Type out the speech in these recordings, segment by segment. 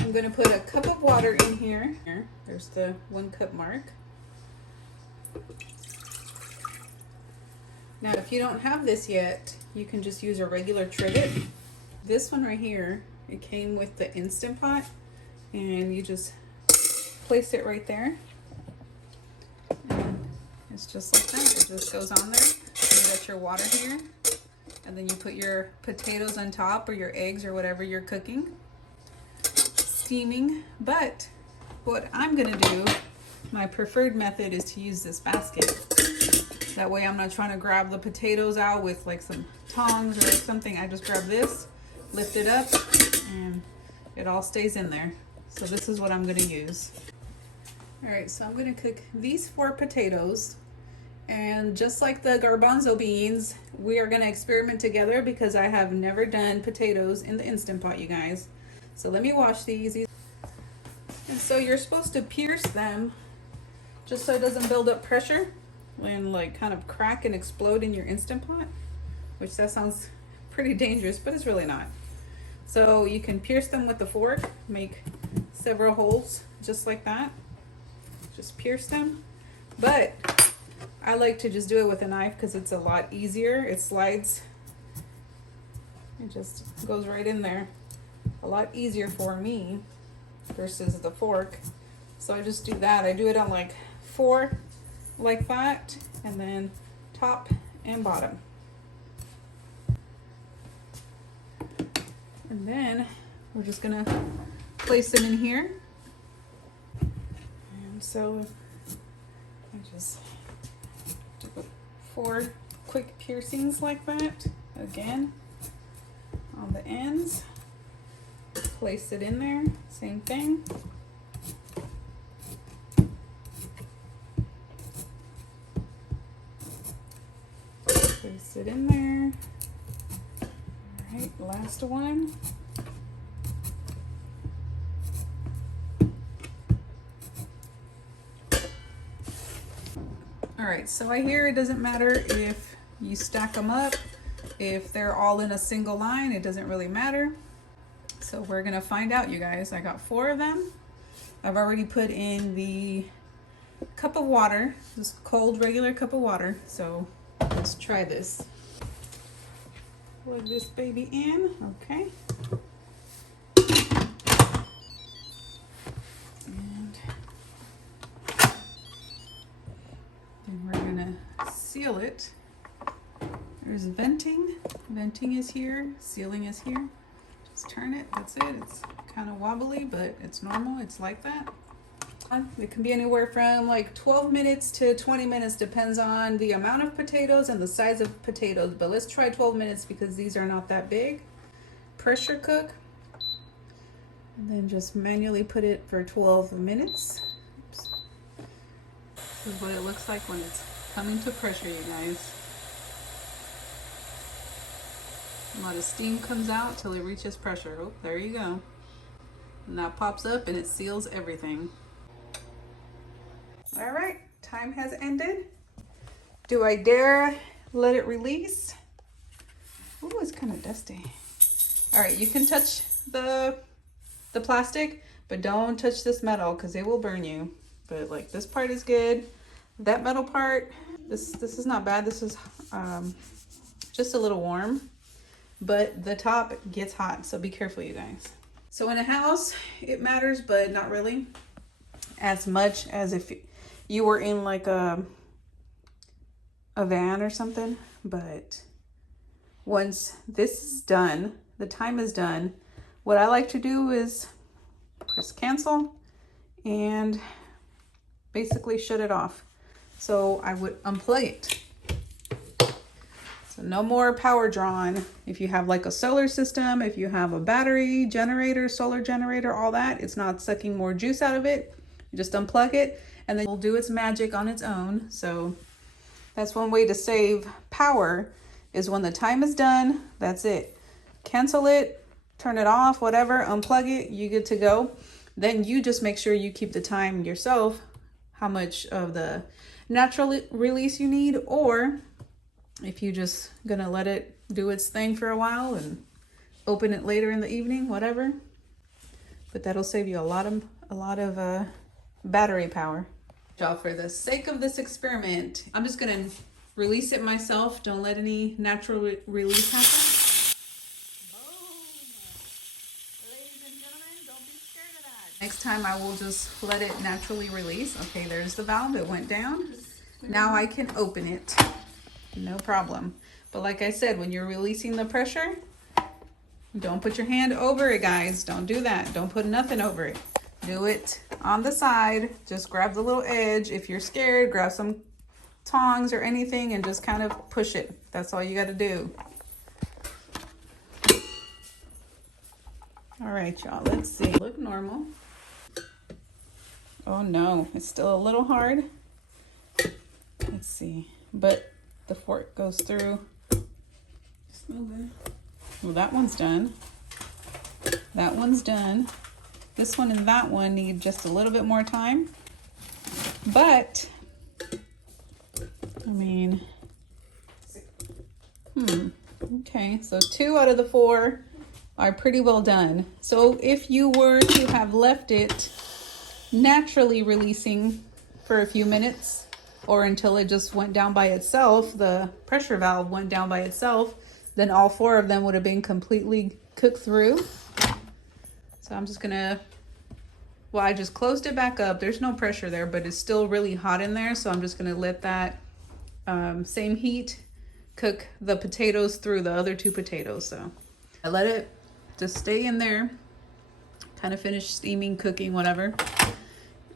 I'm gonna put a cup of water in here. There's the 1 cup mark. Now, if you don't have this yet, you can just use a regular trivet. This one right here, it came with the Instant Pot, and you just place it right there. And it's just like that. It just goes on there. You got your water here, and then you put your potatoes on top, or your eggs, or whatever you're cooking, steaming. But what I'm gonna do, my preferred method, is to use this basket. That way I'm not trying to grab the potatoes out with like some tongs or something. I just grab this, lift it up, and it all stays in there. So this is what I'm gonna use. All right, so I'm gonna cook these 4 potatoes. And just like the garbanzo beans, we are gonna experiment together because I have never done potatoes in the Instant Pot, you guys. So let me wash these. And so you're supposed to pierce them just so it doesn't build up pressure and like kind of crack and explode in your Instant Pot, which that sounds pretty dangerous, but it's really not. So you can pierce them with the fork, make several holes just like that. Just pierce them. But I like to just do it with a knife because it's a lot easier. It slides. It just goes right in there. A lot easier for me versus the fork. So I just do that. I do it on like 4 like that, and then top and bottom. And then we're just gonna place them in here. And so I just do 4 quick piercings like that. Again, on the ends. Place it in there, same thing. Place it in there. All right, last one. All right, so I hear it doesn't matter if you stack them up, if they're all in a single line, it doesn't really matter. So we're gonna find out, you guys. I got 4 of them. I've already put in the cup of water, this cold regular cup of water. So let's try this. Plug this baby in, okay. And then we're gonna seal it. There's venting. Venting is here, sealing is here. Just turn it, that's it. It's kind of wobbly, but it's normal, it's like that. It can be anywhere from like 12 minutes to 20 minutes, depends on the amount of potatoes and the size of potatoes. But let's try 12 minutes because these are not that big. Pressure cook. And then just manually put it for 12 minutes. Oops. This is what it looks like when it's coming to pressure, you guys. A lot of steam comes out till it reaches pressure. Oh, there you go. And that pops up and it seals everything. All right, time has ended. Do I dare let it release? Ooh, it's kind of dusty. All right, you can touch the plastic, but don't touch this metal because it will burn you. But like this part is good. That metal part, this is not bad. This is just a little warm, but the top gets hot, so be careful, you guys. So in a house, it matters, but not really as much as if you were in like a van or something. But once this is done, the time is done, what I like to do is press cancel and basically shut it off. So I would unplug it. So no more power drawn. If you have like a solar system, if you have a battery generator, solar generator, all that, it's not sucking more juice out of it. You just unplug it and then it'll do its magic on its own. So that's one way to save power, is when the time is done, that's it. Cancel it, turn it off, whatever, unplug it, you good to go. Then you just make sure you keep the time yourself, how much of the natural release you need, or if you just gonna let it do its thing for a while and open it later in the evening, whatever. but that'll save you a lot of battery power. So for the sake of this experiment, I'm just gonna release it myself. Don't let any natural release happen. Boom! Ladies and gentlemen, don't be scared of that. Next time I will just let it naturally release. Okay, there's the valve, it went down. Now I can open it, no problem. But like I said, when you're releasing the pressure, don't put your hand over it, guys. Don't do that. Don't put nothing over it. Do it on the side. Just grab the little edge. If you're scared, grab some tongs or anything and just kind of push it. That's all you got to do. All right, y'all, let's see. Look normal. Oh no, it's still a little hard. Let's see, but the fork goes through. Just move it. Well, that one's done. That one's done. This one and that one need just a little bit more time. But, I mean, okay, so 2 out of the 4 are pretty well done. So if you were to have left it naturally releasing for a few minutes, or until it just went down by itself, the pressure valve went down by itself, then all 4 of them would have been completely cooked through. So I'm just gonna, well, I just closed it back up. There's no pressure there, but it's still really hot in there. So I'm just gonna let that same heat cook the potatoes through the other 2 potatoes. So I let it just stay in there, kind of finish steaming, cooking, whatever.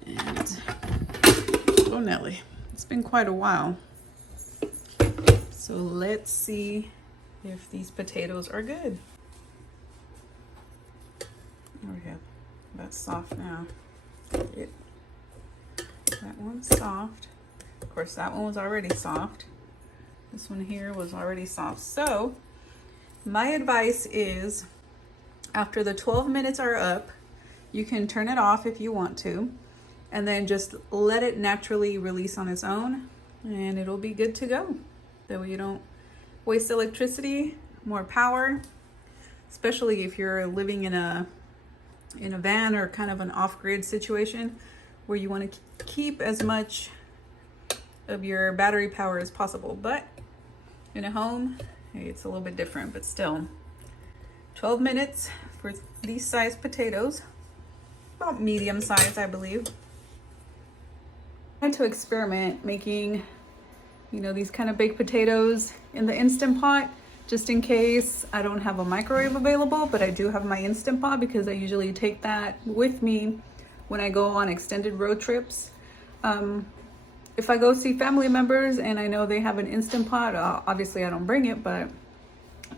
And, oh Nelly, it's been quite a while. So let's see if these potatoes are good. There we go. That's soft now. That one's soft. Of course, that one was already soft. This one here was already soft. So my advice is, after the 12 minutes are up, you can turn it off if you want to, and then just let it naturally release on its own, and it'll be good to go. That way you don't waste electricity, more power, especially if you're living in a van or kind of an off-grid situation where you want to keep as much of your battery power as possible. But in a home, hey, it's a little bit different, but still 12 minutes for these size potatoes, about medium size, I believe. I had to experiment making, you know, these kind of baked potatoes in the Instant Pot, just in case I don't have a microwave available, but I do have my Instant Pot because I usually take that with me when I go on extended road trips. If I go see family members and I know they have an Instant Pot, obviously I don't bring it, but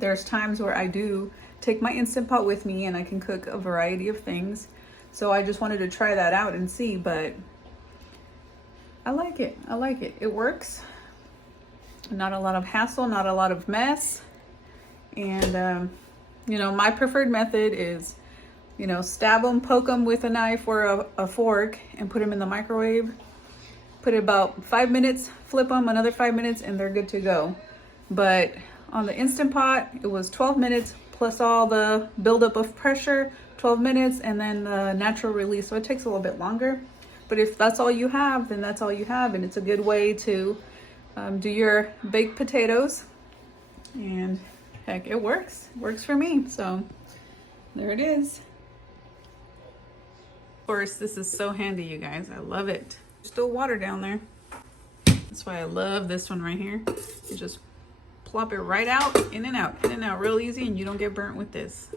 there's times where I do take my Instant Pot with me and I can cook a variety of things. So I just wanted to try that out and see, but I like it. I like it. It works. Not a lot of hassle, not a lot of mess. And, you know, my preferred method is, you know, stab them, poke them with a knife or a fork and put them in the microwave. Put it about 5 minutes, flip them another 5 minutes, and they're good to go. But on the Instant Pot, it was 12 minutes plus all the buildup of pressure, 12 minutes, and then the natural release. So it takes a little bit longer. But if that's all you have, then that's all you have. And it's a good way to do your baked potatoes. And heck, it works. It works for me. So there it is. Of course, this is so handy, you guys. I love it. Still water down there. That's why I love this one right here. You just plop it right out, in and out real easy, and you don't get burnt with this.